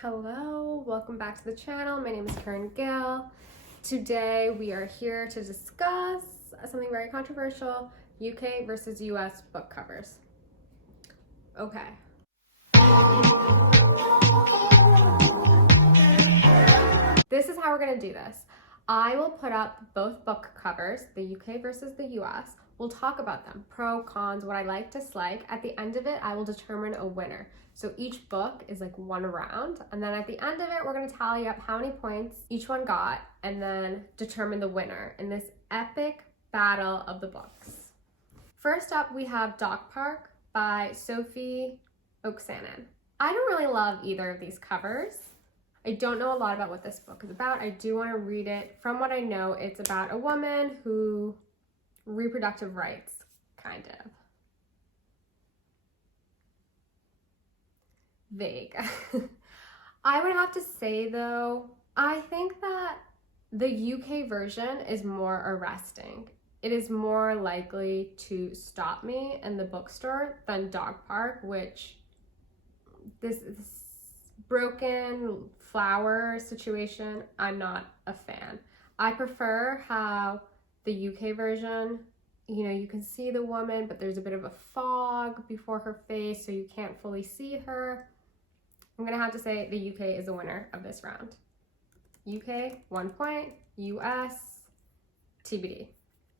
Hello, welcome back to the channel. My name is Karen Gill. Today we are here to discuss something very controversial, UK versus US book covers. Okay. This is how we're gonna do this. I will put up both book covers, the UK versus the US. We'll talk about them, pro, cons, what I like, dislike. At the end of it, I will determine a winner. So each book is like one round, and then at the end of it, we're gonna tally up how many points each one got, and then determine the winner in this epic battle of the books. First up, we have Dog Park by Sophie Oksanen. I don't really love either of these covers. I don't know a lot about what this book is about. I do want to read it. From what I know, it's about a woman who reproductive rights, kind of. Vague. I would have to say though, I think that the UK version is more arresting. It is more likely to stop me in the bookstore than Dog Park, which this broken flower situation, I'm not a fan. I prefer how the UK version, you can see the woman, but there's a bit of a fog before her face, so you can't fully see her. I'm gonna have to say the UK is the winner of this round. UK, 1 point, US, TBD.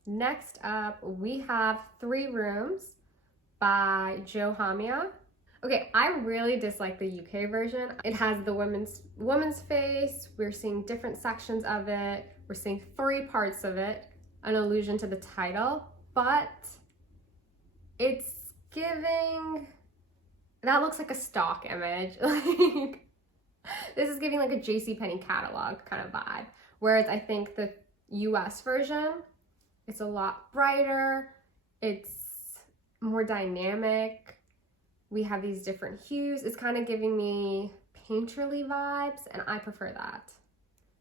Next up, we have 3 Rooms by Jo Hamia. Okay, I really dislike the UK version. It has the woman's face. We're seeing different sections of it. We're seeing 3 parts of it, an allusion to the title, but it's giving, that looks like a stock image. Like, this is giving like a JCPenney catalog kind of vibe. Whereas I think the US version, it's a lot brighter. It's more dynamic. We have these different hues. It's kind of giving me painterly vibes, and I prefer that.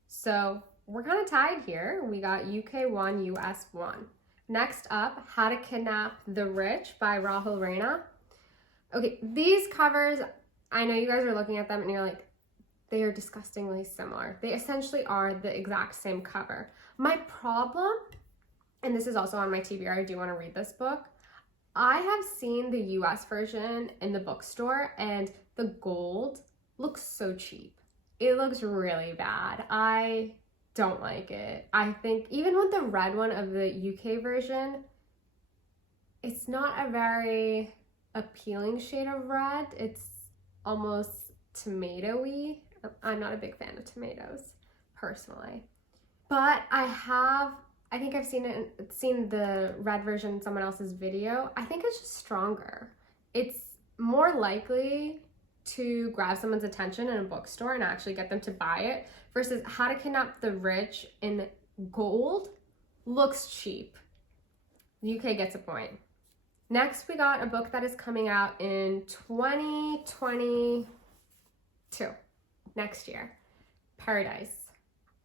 So we're kind of tied here. We got UK 1, US 1. Next up, How to Kidnap the Rich by Rahul Rana. Okay, these covers, I know you guys are looking at them and you're like, they are disgustingly similar. They essentially are the exact same cover. My problem, and this is also on my TBR, I do want to read this book. I have seen the US version in the bookstore and the gold looks so cheap. It looks really bad. I don't like it. I think even with the red one of the UK version, it's not a very appealing shade of red. It's almost tomato-y. I'm not a big fan of tomatoes personally, but I think I've seen the red version in someone else's video. I think it's just stronger. It's more likely to grab someone's attention in a bookstore and actually get them to buy it versus How to Kidnap the Rich in gold looks cheap. The UK gets a point. Next, we got a book that is coming out in 2022, next year, Paradise.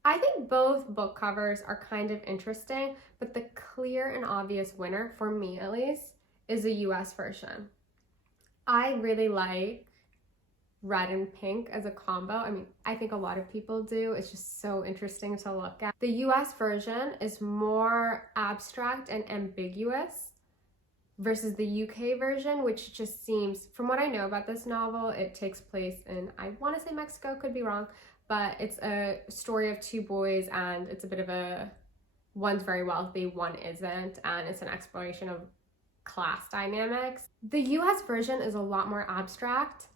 I think both book covers are kind of interesting, but the clear and obvious winner, for me at least, is the US version. I really like red and pink as a combo. I mean, I think a lot of people do. It's just so interesting to look at. The US version is more abstract and ambiguous versus the UK version, which just seems, from what I know about this novel, it takes place in, I want to say Mexico, could be wrong, but it's a story of 2 boys and it's a bit of a, one's very wealthy, one isn't, and it's an exploration of class dynamics. The US version is a lot more abstract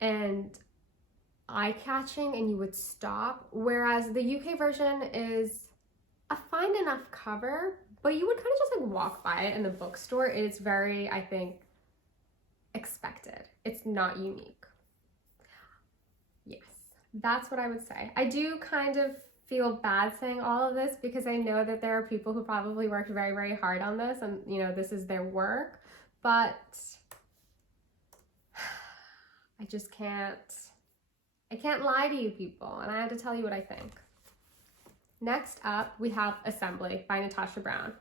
and eye-catching, and you would stop, whereas the UK version is a fine enough cover, but you would kind of just like walk by it in the bookstore. It is very, I think, expected. It's not unique. Yes, that's what I would say. I do kind of feel bad saying all of this because I know that there are people who probably worked very, very hard on this and, this is their work, but I just can't lie to you people, and I have to tell you what I think. Next up, we have Assembly by Natasha Brown.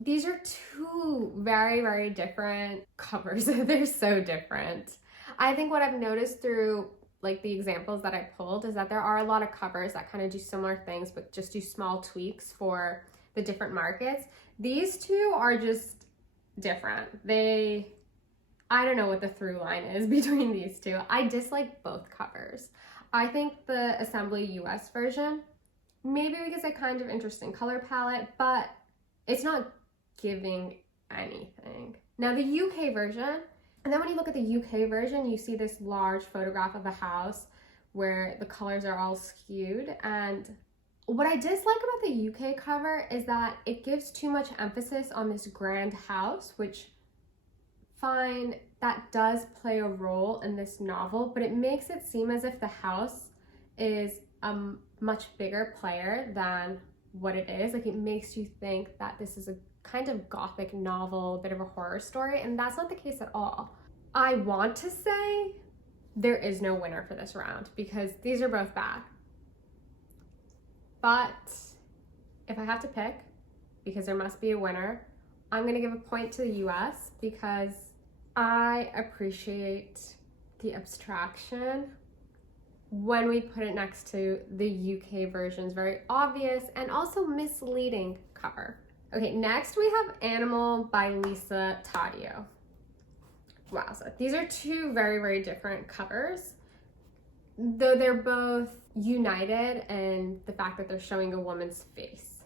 These are 2 very, very different covers. They're so different. I think what I've noticed through like the examples that I pulled is that there are a lot of covers that kind of do similar things, but just do small tweaks for the different markets. These two are just different. I don't know what the through line is between these two. I dislike both covers. I think the Assembly US version, maybe because a kind of interesting color palette, but it's not giving anything. Now the UK version, and then when you look at the UK version, you see this large photograph of a house where the colors are all skewed. And what I dislike about the UK cover is that it gives too much emphasis on this grand house, which fine, that does play a role in this novel, but it makes it seem as if the house is a much bigger player than what it is. Like, it makes you think that this is a kind of gothic novel, a bit of a horror story, and that's not the case at all. I want to say there is no winner for this round because these are both bad. But if I have to pick, because there must be a winner, I'm gonna give a point to the US because I appreciate the abstraction when we put it next to the UK version's very obvious and also misleading cover. Okay, next we have Animal by Lisa Taddeo. Wow, so these are two very, very different covers, though they're both united in the fact that they're showing a woman's face.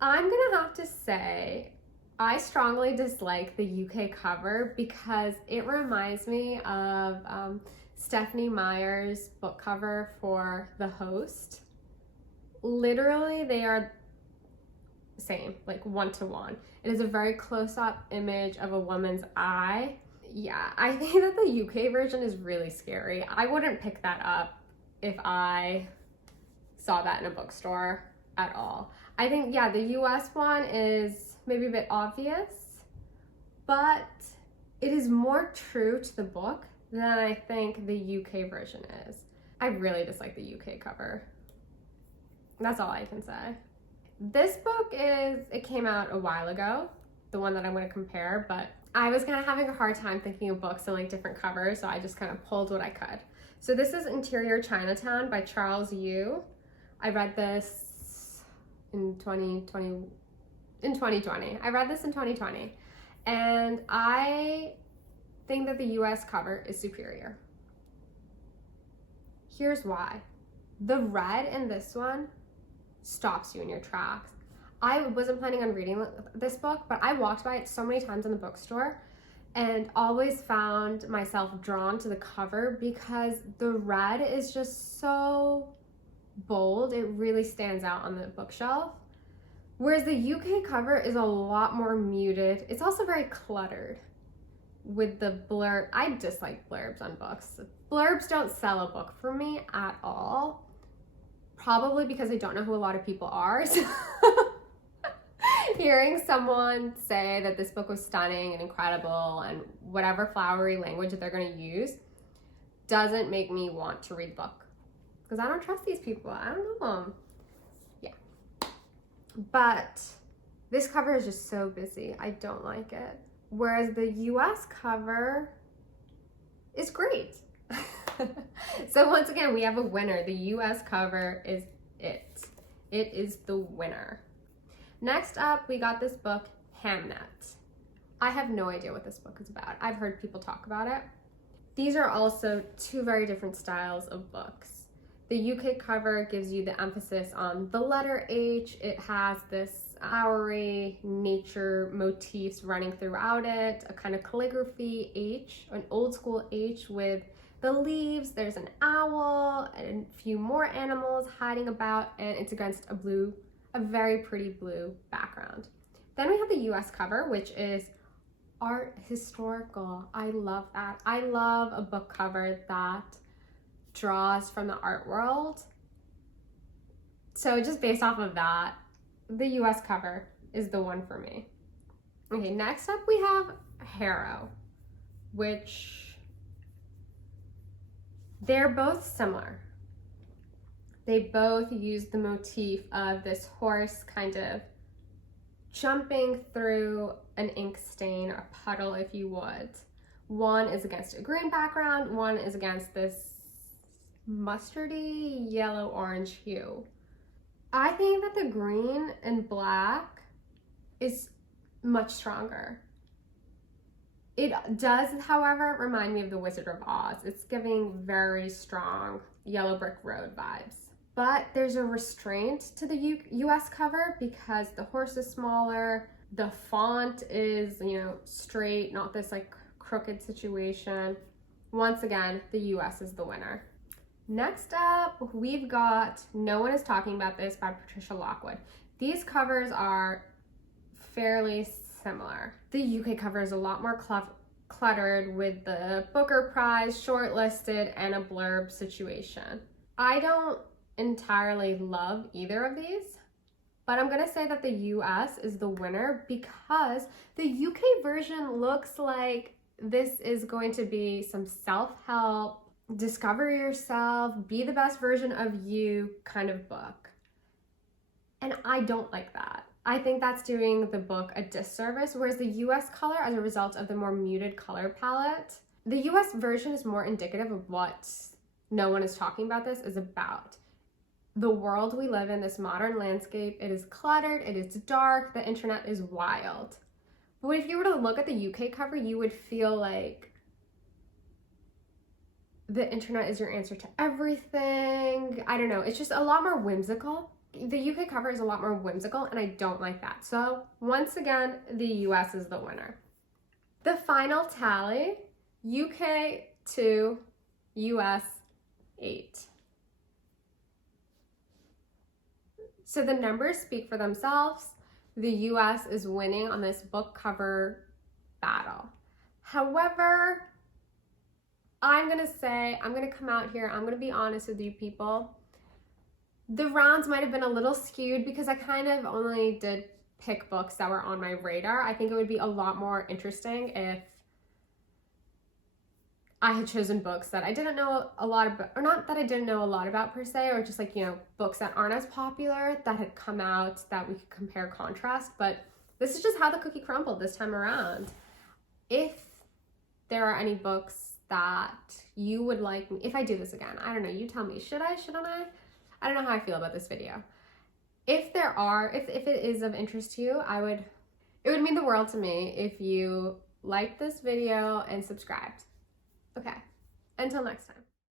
I'm gonna have to say I strongly dislike the UK cover because it reminds me of Stephenie Meyer's book cover for The Host. Literally, they are the same, like one-to-one. It is a very close-up image of a woman's eye. Yeah, I think that the UK version is really scary. I wouldn't pick that up if I saw that in a bookstore at all. I think, yeah, the US one is maybe a bit obvious, but it is more true to the book than I think the UK version is. I really dislike the UK cover. That's all I can say. This book it came out a while ago, the one that I'm going to compare, but I was kind of having a hard time thinking of books in like different covers, so I just kind of pulled what I could. So this is Interior Chinatown by Charles Yu. I read this in 2020. I read this in 2020, and I think that the US cover is superior. Here's why. The red in this one stops you in your tracks. I wasn't planning on reading this book, but I walked by it so many times in the bookstore and always found myself drawn to the cover because the red is just so bold. It really stands out on the bookshelf. Whereas the UK cover is a lot more muted. It's also very cluttered with the blurb. I dislike blurbs on books. Blurbs don't sell a book for me at all. Probably because I don't know who a lot of people are. So hearing someone say that this book was stunning and incredible and whatever flowery language that they're going to use doesn't make me want to read the book. Because I don't trust these people. I don't know them. Yeah. But this cover is just so busy. I don't like it. Whereas the US cover is great. So once again, we have a winner. The US cover is it. It is the winner. Next up, we got this book, Hamnet. I have no idea what this book is about. I've heard people talk about it. These are also two very different styles of books. The UK cover gives you the emphasis on the letter H. It has this flowery nature motifs running throughout it, a kind of calligraphy H, an old school H with the leaves. There's an owl and a few more animals hiding about, and it's against a very pretty blue background. Then we have the US cover, which is art historical. I love that. I love a book cover that draws from the art world. So just based off of that, the US cover is the one for me. Okay, next up we have Harrow, which they're both similar. They both use the motif of this horse kind of jumping through an ink stain or puddle, if you would, One is against a green background, one is against this mustardy yellow-orange hue. I think that the green and black is much stronger. It does, however, remind me of the Wizard of Oz. It's giving very strong yellow brick road vibes. But there's a restraint to the US cover because the horse is smaller, the font is, straight, not this like crooked situation. Once again, the US is the winner. Next up, we've got No One Is Talking About This by Patricia Lockwood. These covers are fairly similar. The UK cover is a lot more cluttered with the Booker Prize, shortlisted, and a blurb situation. I don't entirely love either of these, but I'm gonna say that the US is the winner because the UK version looks like this is going to be some self-help, discover yourself, be the best version of you kind of book. And I don't like that. I think that's doing the book a disservice, whereas the US color, as a result of the more muted color palette, the US version is more indicative of what No One Is Talking About This is about. The world we live in, this modern landscape, it is cluttered, it is dark, the internet is wild. But if you were to look at the UK cover, you would feel like the internet is your answer to everything. I don't know, it's just a lot more whimsical. The UK cover is a lot more whimsical, and I don't like that. So once again, the US is the winner. The final tally, UK 2, US 8. So the numbers speak for themselves. The US is winning on this book cover battle. However, I'm gonna come out here, I'm gonna be honest with you people. The rounds might have been a little skewed because I kind of only did pick books that were on my radar. I think it would be a lot more interesting if I had chosen books that I didn't know a lot about, or not that I didn't know a lot about per se, or just like, books that aren't as popular that had come out that we could compare contrast. But this is just how the cookie crumbled this time around. If there are any books that you would like me, if I do this again, I don't know, you tell me, should I, shouldn't I? I don't know how I feel about this video. If there are, if it is of interest to you, it would mean the world to me if you liked this video and subscribed. Okay, until next time.